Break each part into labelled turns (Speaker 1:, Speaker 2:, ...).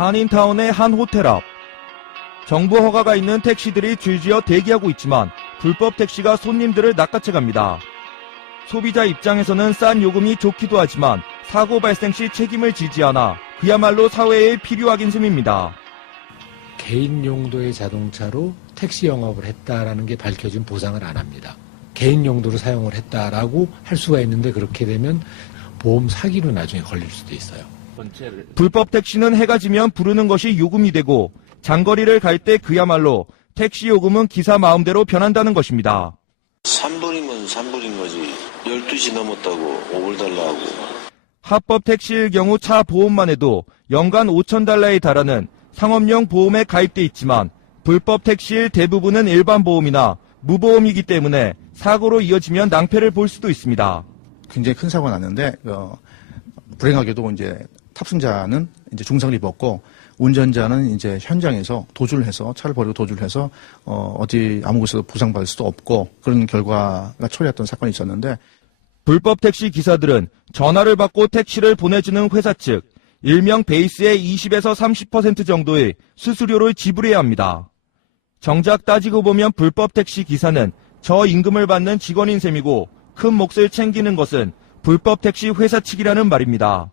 Speaker 1: 한인타운의 한 호텔 앞. 정부 허가가 있는 택시들이 줄지어 대기하고 있지만 불법 택시가 손님들을 낚아채 갑니다. 소비자 입장에서는 싼 요금이 좋기도 하지만 사고 발생 시 책임을 지지 않아 그야말로 사회에 필요하긴 셈입니다.
Speaker 2: 개인 용도의 자동차로 택시 영업을 했다라는 게 밝혀진 보상을 안 합니다. 개인 용도로 사용을 했다라고 할 수가 있는데 그렇게 되면 보험 사기로 나중에 걸릴 수도 있어요.
Speaker 1: 불법 택시는 해가 지면 부르는 것이 요금이 되고 장거리를 갈 때 그야말로 택시 요금은 기사 마음대로 변한다는 것입니다.
Speaker 3: 3불이면 3불인 거지. 12시 넘었다고 5불 달라 하고.
Speaker 1: 합법 택시일 경우 차 보험만 해도 연간 5천 달러에 달하는 상업용 보험에 가입돼 있지만 불법 택시일 대부분은 일반 보험이나 무보험이기 때문에 사고로 이어지면 낭패를 볼 수도 있습니다.
Speaker 4: 굉장히 큰 사고가 났는데 어, 불행하게도 이제 탑승자는 이제 중상을 입었고 운전자는 이제 현장에서 도주를 해서 차를 버리고 도주를 해서 어, 어디 아무 곳에서 보상받을 수도 없고 그런 결과가 초래했던 사건이 있었는데
Speaker 1: 불법 택시 기사들은 전화를 받고 택시를 보내주는 회사 측 일명 베이스의 20에서 30% 정도의 수수료를 지불해야 합니다. 정작 따지고 보면 불법 택시 기사는 저 임금을 받는 직원인 셈이고 큰 몫을 챙기는 것은 불법 택시 회사 측이라는 말입니다.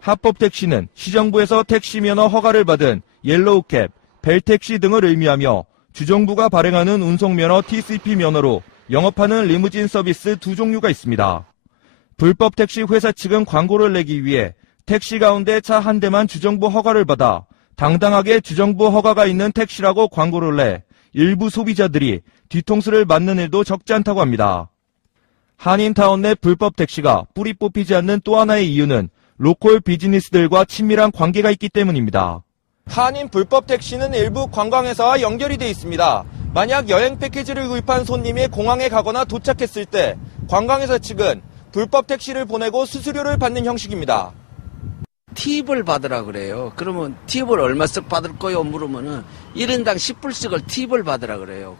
Speaker 1: 합법 택시는 시정부에서 택시 면허 허가를 받은 옐로우캡, 벨택시 등을 의미하며 주정부가 발행하는 운송면허 TCP 면허로 영업하는 리무진 서비스 두 종류가 있습니다. 불법 택시 회사 측은 광고를 내기 위해 택시 가운데 차 한 대만 주정부 허가를 받아 당당하게 주정부 허가가 있는 택시라고 광고를 내 일부 소비자들이 뒤통수를 맞는 일도 적지 않다고 합니다. 한인타운 내 불법 택시가 뿌리 뽑히지 않는 또 하나의 이유는 로컬 비즈니스들과 친밀한 관계가 있기 때문입니다. 한인 불법 택시는 일부 관광회사와 연결이 돼 있습니다. 만약 여행 패키지를 구입한 손님이 공항에 가거나 도착했을 때 관광회사 측은 불법 택시를 보내고 수수료를 받는 형식입니다.
Speaker 5: 팁을 받으라 그래요. 그러면 팁을 얼마씩 받을 거요? 물으면은 1인당 10불씩을 팁을 받으라 그래요.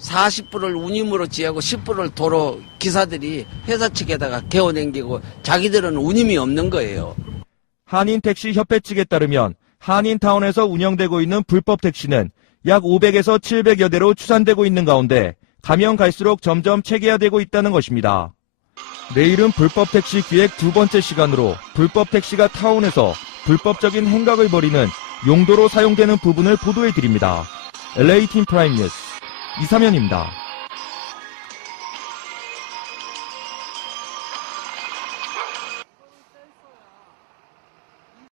Speaker 5: 40불을 운임으로 지하고 10불을 도로 기사들이 회사 측에다가 개어냉기고 자기들은 운임이 없는 거예요.
Speaker 1: 한인택시협회 측에 따르면 한인타운에서 운영되고 있는 불법 택시는 약 500에서 700여 대로 추산되고 있는 가운데 가면 갈수록 점점 체계화되고 있다는 것입니다. 내일은 불법 택시 기획 두 번째 시간으로 불법 택시가 타운에서 불법적인 행각을 벌이는 용도로 사용되는 부분을 보도해 드립니다. LA팀 프라임 뉴스 이사면입니다.